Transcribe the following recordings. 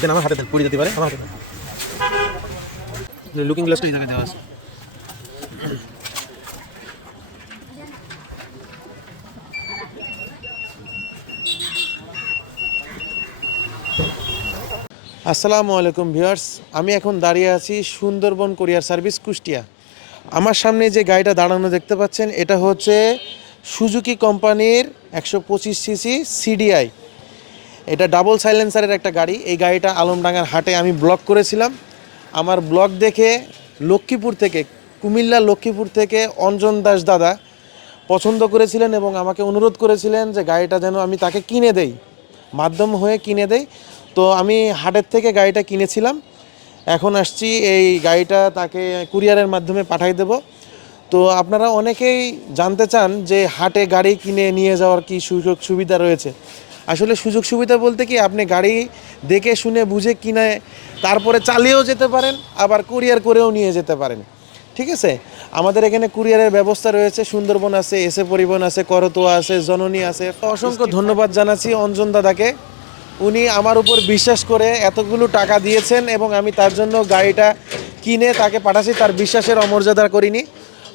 দেন আমার হাতে দেন, পড়ে যেতে পারে আমার হাতে। লুকিং গ্লাসটা এই জায়গায় দেওয়া আছে। আসসালামু আলাইকুম ভিউয়ার্স, আমি এখন দাঁড়িয়ে আছি সুন্দরবন কুরিয়ার সার্ভিস কুষ্টিয়া। আমার সামনে যে গাড়িটা দাঁড়ানো দেখতে পাচ্ছেন, এটা হচ্ছে সুজুকি কোম্পানির 125 সিসি সিডিআই। এটা ডাবল সাইলেন্সারের একটা গাড়ি। এই গাড়িটা আলমডাঙ্গার হাটে আমি ব্লগ করেছিলাম। আমার ব্লগ দেখে লক্ষ্মীপুর থেকে, কুমিল্লা লক্ষ্মীপুর থেকে অঞ্জন দাস দাদা পছন্দ করেছিলেন এবং আমাকে অনুরোধ করেছিলেন যে গাড়িটা যেন আমি তাকে কিনে দেই, মাধ্যম হয়ে কিনে দেই। তো আমি হাটের থেকে গাড়িটা কিনেছিলাম। এখন আসছি এই গাড়িটা তাকে কুরিয়ারের মাধ্যমে পাঠিয়ে দেব। তো আপনারা অনেকেই জানতে চান যে হাটে গাড়ি কিনে নিয়ে যাওয়ার কি সুযোগ সুবিধা রয়েছে। আসলে সুযোগ সুবিধা বলতে কি, আপনি গাড়ি দেখে শুনে বুঝে কিনে তারপরে চালিয়েও যেতে পারেন, আবার কুরিয়ার করেও নিয়ে যেতে পারেন। ঠিক আছে, আমাদের এখানে কুরিয়ারের ব্যবস্থা রয়েছে। সুন্দরবন আছে, এসএ পরিবহন আছে, করতোয়া আছে, জননী আছে। অসংখ্য ধন্যবাদ জানাচ্ছি অঞ্জন দাদাকে। উনি আমার উপর বিশ্বাস করে এতগুলো টাকা দিয়েছেন এবং আমি তার জন্য গাড়িটা কিনে তাকে পাঠাচ্ছি। তার বিশ্বাসের অমর্যাদা করিনি।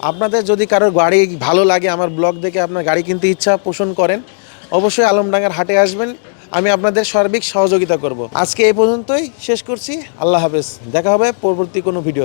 আপনাদের যদি কারোর গাড়ি ভালো লাগে, আমার ব্লগ দেখে আপনার গাড়ি কিনতে ইচ্ছা পোষণ করেন, অবশ্যই আলমডাঙ্গার হাটে আসবেন। আমি আপনাদের সার্বিক সহযোগিতা করব। আজকে এই পর্যন্তই শেষ করছি। আল্লাহ হাফেজ, দেখা হবে পরবর্তী কোনো ভিডিও।